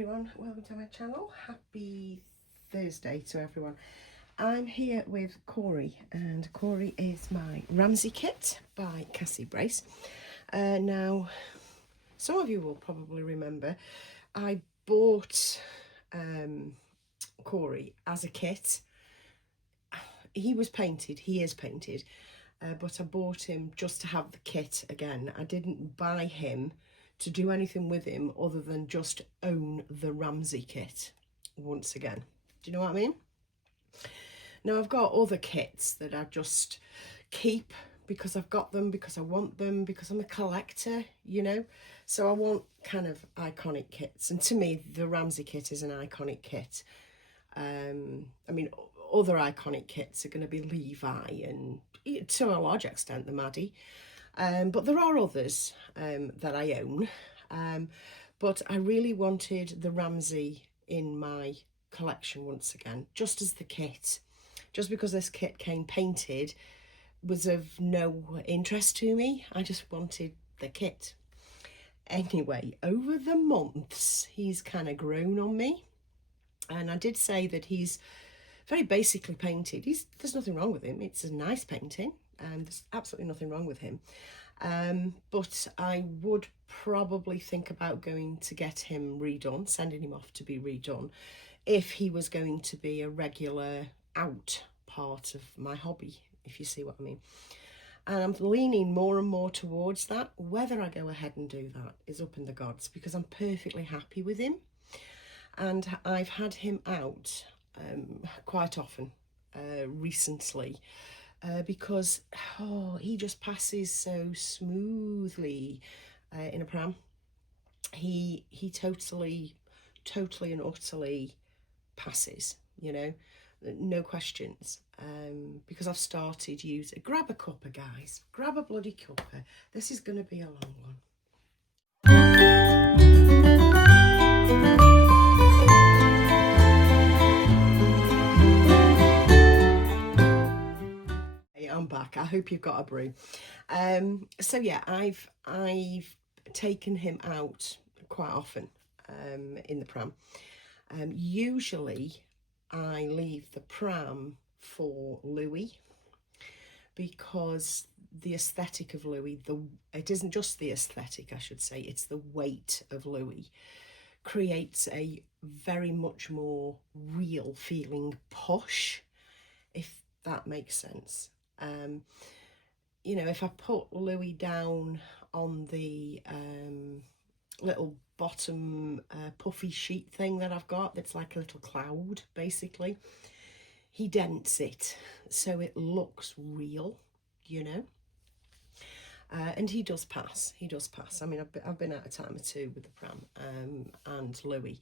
everyone, welcome to my channel. Happy Thursday to everyone. I'm here with Corey, and Corey is my Ramsey kit by Cassie Brace. Now, some of you will probably remember I bought Corey as a kit. He was painted, he is painted, but I bought him just to have the kit again. I didn't buy him to do anything with him other than just own the Ramsey kit once again. Do you know what I mean? Now, I've got other kits that I just keep because I've got them, because I want them, because I'm a collector, you know. So I want kind of iconic kits, and to me the Ramsey kit is an iconic kit. I mean, other iconic kits are going to be Levi and to a large extent the Maddie. But there are others that I own, but I really wanted the Ramsey in my collection once again, just as the kit. Just because this kit came painted was of no interest to me. I just wanted the kit. Anyway, over the months, he's kind of grown on me. And I did say that he's very basically painted. There's nothing wrong with him. It's a nice painting. There's absolutely nothing wrong with him. But I would probably think about going to get him redone, sending him off to be redone, if he was going to be a regular out part of my hobby, if you see what I mean. And I'm leaning more and more towards that. Whether I go ahead and do that is up in the gods, because I'm perfectly happy with him. And I've had him out quite often recently. Because he just passes so smoothly in a pram. He totally and utterly passes, you know, no questions. Because I've started using, grab a cuppa, guys, grab a bloody cuppa. This is going to be a long one. I'm back. I hope you've got a brew. So yeah, I've taken him out quite often in the pram. Usually I leave the pram for Louis, because the aesthetic of Louis, it isn't just the aesthetic, I should say, it's the weight of Louis creates a very much more real feeling push, if that makes sense. You know, if I put Louis down on the little bottom puffy sheet thing that I've got, that's like a little cloud basically, he dents it so it looks real, you know. And he does pass. I mean, I've been out a time or two with the pram and Louis,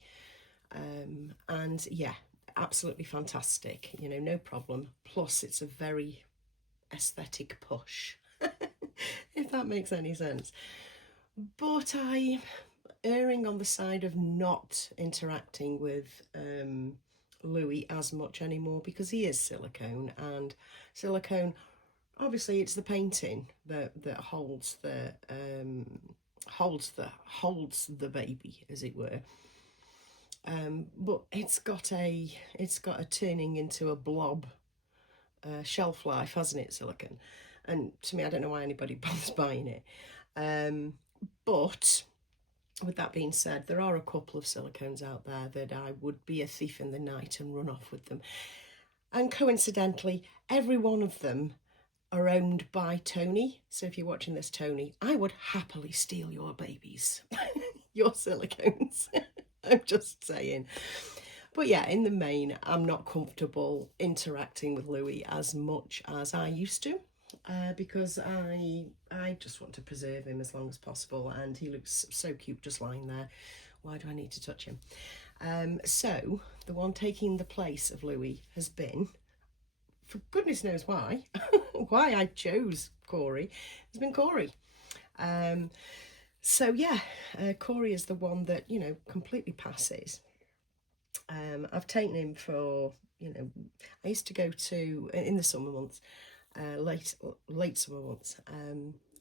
and yeah, absolutely fantastic, you know, no problem. Plus it's a very aesthetic push, if that makes any sense. But I'm erring on the side of not interacting with Louis as much anymore, because he is silicone, and silicone, obviously it's the painting that holds the baby, as it were. But it's got a turning into a blob shelf life, hasn't it, silicone? And to me, I don't know why anybody bothers buying it. But with that being said, there are a couple of silicones out there that I would be a thief in the night and run off with them. And coincidentally, every one of them are owned by Tony. So if you're watching this, Tony, I would happily steal your babies, your silicones. I'm just saying. But yeah, in the main, I'm not comfortable interacting with Louis as much as I used to, because I just want to preserve him as long as possible, and he looks so cute just lying there. Why do I need to touch him? So the one taking the place of Louis has been, for goodness knows why, why I chose Corey, has been Corey. So yeah, Corey is the one that, you know, completely passes. I've taken him for, you know, I used to go to, in the summer months, late summer months,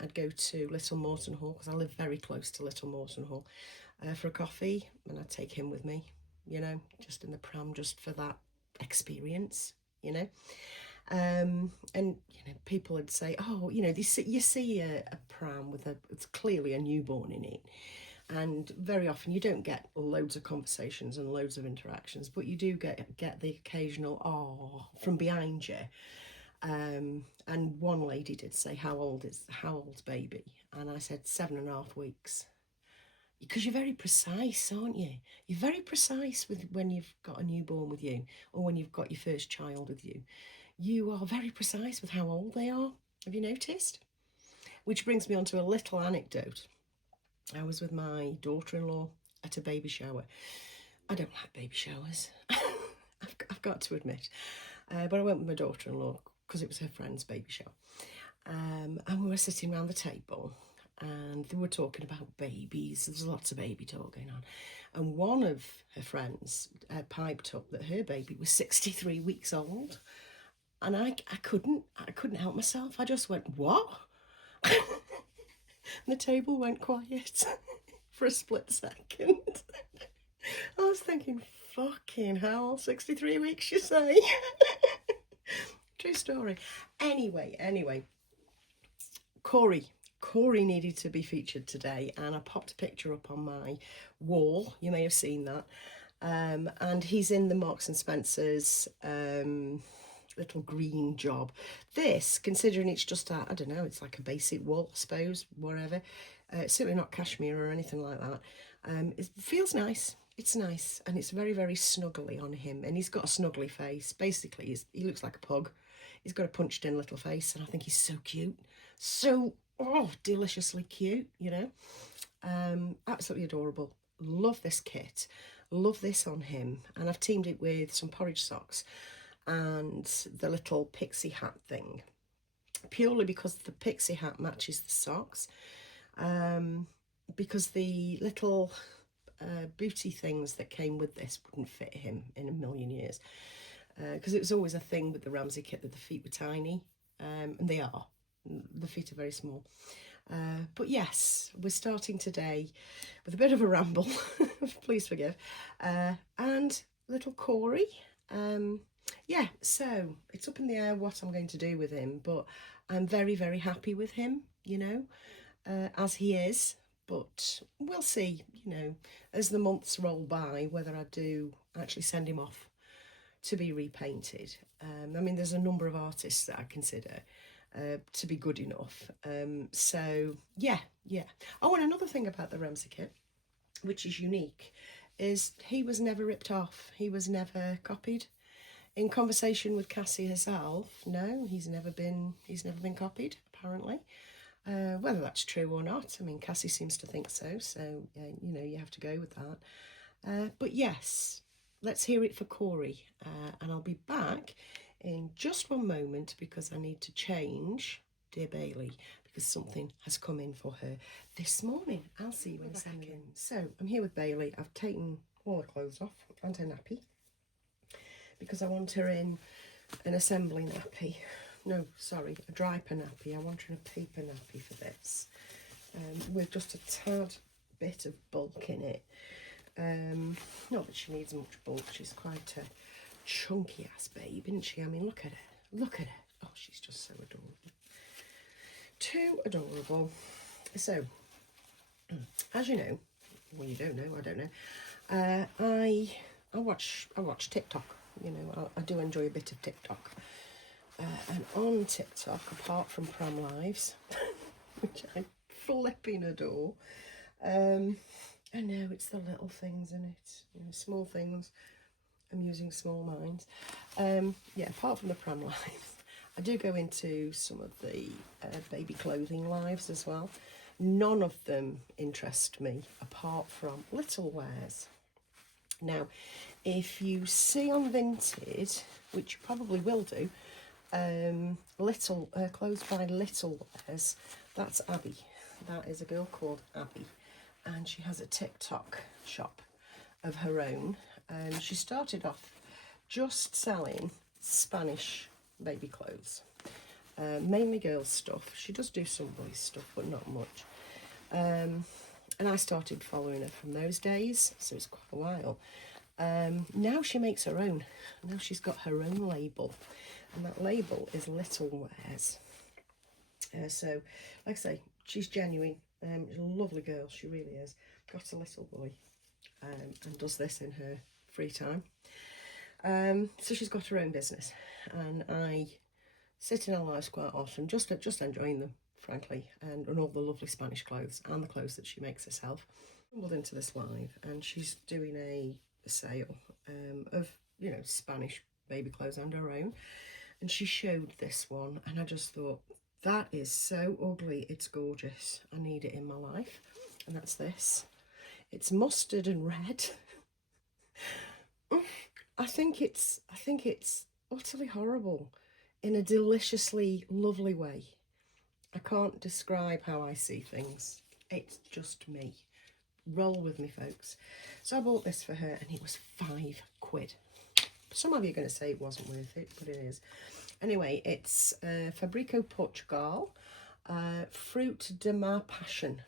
I'd go to Little Morton Hall, because I live very close to Little Morton Hall, for a coffee, and I'd take him with me, you know, just in the pram, just for that experience, you know. And you know, people would say, oh, you know, you see a pram with it's clearly a newborn in it, and very often you don't get loads of conversations and loads of interactions, but you do get the occasional oh from behind you. And one lady did say, how old's baby? And I said 7.5 weeks. Because you're very precise, aren't you? You're very precise with when you've got a newborn with you, or when you've got your first child with you. You are very precise with how old they are. Have you noticed? Which brings me on to a little anecdote. I was with my daughter-in-law at a baby shower. I don't like baby showers. I've got to admit. But I went with my daughter-in-law because it was her friend's baby shower. And we were sitting around the table, and they were talking about babies. There's lots of baby talk going on. And one of her friends piped up that her baby was 63 weeks old. And I couldn't help myself. I just went, what? And the table went quiet for a split second. I was thinking, fucking hell, 63 weeks, you say? True story. Anyway, Corey needed to be featured today, and I popped a picture up on my wall. You may have seen that. And he's in the Marks and Spencer's little green job. This, considering it's just I don't know, it's like a basic wool, I suppose, whatever. It's certainly not cashmere or anything like that. It feels nice. It's nice, and it's very, very snuggly on him, and he's got a snuggly face. Basically, he looks like a pug. He's got a punched in little face, and I think he's so cute. So, deliciously cute, you know. Absolutely adorable. Love this kit. Love this on him. And I've teamed it with some porridge socks and the little pixie hat thing, purely because the pixie hat matches the socks, because the little booty things that came with this wouldn't fit him in a million years, because it was always a thing with the Ramsey kit that the feet were tiny, and they are. The feet are very small. But yes, we're starting today with a bit of a ramble, please forgive, and little Corey. Yeah, so it's up in the air what I'm going to do with him, but I'm very, very happy with him, you know, as he is. But we'll see, you know, as the months roll by, whether I do actually send him off to be repainted. I mean, there's a number of artists that I consider to be good enough. So, yeah. Oh, and another thing about the Ramsey kit, which is unique, is he was never ripped off. He was never copied. In conversation with Cassie herself, no, he's never been copied, apparently. Whether that's true or not, I mean, Cassie seems to think so, you know, you have to go with that. But yes, let's hear it for Corey, and I'll be back in just one moment because I need to change dear Bailey, because something has come in for her this morning. I'll see you in a second. So I'm here with Bailey. I've taken all her clothes off and her nappy, because I want her in an assembly nappy. No, sorry, a dryper nappy. I want her in a paper nappy for this, with just a tad bit of bulk in it. Not that she needs much bulk. She's quite a chunky ass babe, isn't she? I mean, look at her. Look at her. Oh, she's just so adorable. Too adorable. So, as you know, well, you don't know, I don't know. I watch TikTok. You know, I do enjoy a bit of TikTok. And on TikTok, apart from Pram Lives, which I flipping adore, I know it's the little things in it, you know, small things, amusing small minds. Yeah, apart from the Pram Lives, I do go into some of the baby clothing lives as well. None of them interest me apart from Little Wears. Now, if you see on Vinted, which you probably will do, clothes by Little Wears, that's Abby. That is a girl called Abby, and she has a TikTok shop of her own. She started off just selling Spanish baby clothes, mainly girls stuff. She does do some boys stuff, but not much. And I started following her from those days, so it's quite a while. Now she makes her own. Now she's got her own label, and that label is Little Wares. So, like I say, she's genuine. She's a lovely girl, she really is. Got a little boy, and does this in her free time. So she's got her own business, and I sit in her lives quite often, just enjoying them, frankly, and all the lovely Spanish clothes and the clothes that she makes herself. I stumbled into this live, and she's doing a sale of, you know, Spanish baby clothes and her own, and she showed this one, and I just thought, that is so ugly, it's gorgeous, I need it in my life. And that's this. It's mustard and red. I think it's utterly horrible in a deliciously lovely way. I can't describe how I see things. It's just me. Roll with me, folks. So I bought this for her, and it was £5. Some of you are going to say it wasn't worth it, but it is. Anyway, it's Fabrico Portugal, Fruit de ma Passion.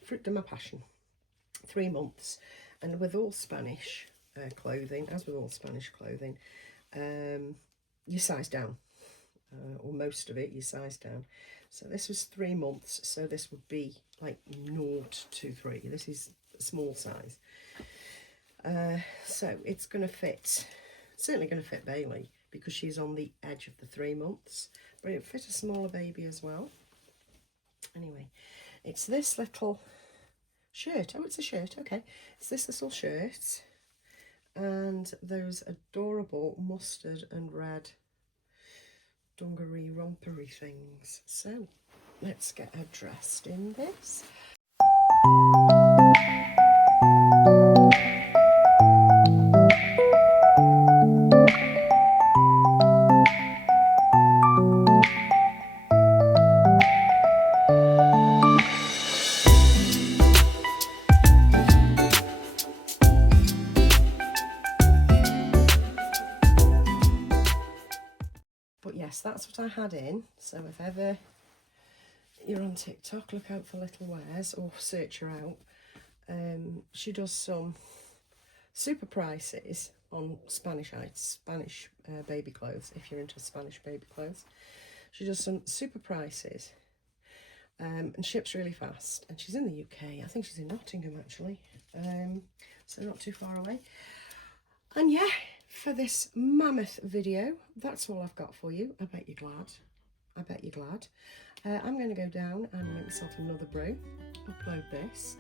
3 months. And with all Spanish clothing, as with all Spanish clothing, you size down. Or most of it, you size down. So this was 3 months, so this would be like 0 to 3. This is a small size. So it's going to fit, certainly going to fit Bailey, because she's on the edge of the 3 months, but it fit a smaller baby as well. Anyway, it's this little shirt. Oh, it's a shirt, okay. It's this little shirt and those adorable mustard and red dungaree rompery things. So let's get her dressed in this. But yes, that's what I had in. So if ever you're on TikTok, look out for Little Wares or search her out. She does some super prices on Spanish baby clothes, if you're into Spanish baby clothes. She does some super prices and ships really fast. And she's in the UK. I think she's in Nottingham, actually. So not too far away. And yeah, for this mammoth video, that's all I've got for you. I bet you're glad. I bet you're glad. I'm going to go down and make myself another brew, upload this,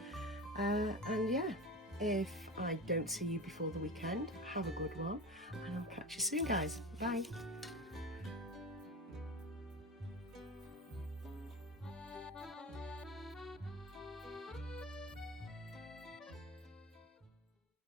and yeah, if I don't see you before the weekend, have a good one, and I'll catch you soon, guys. Bye.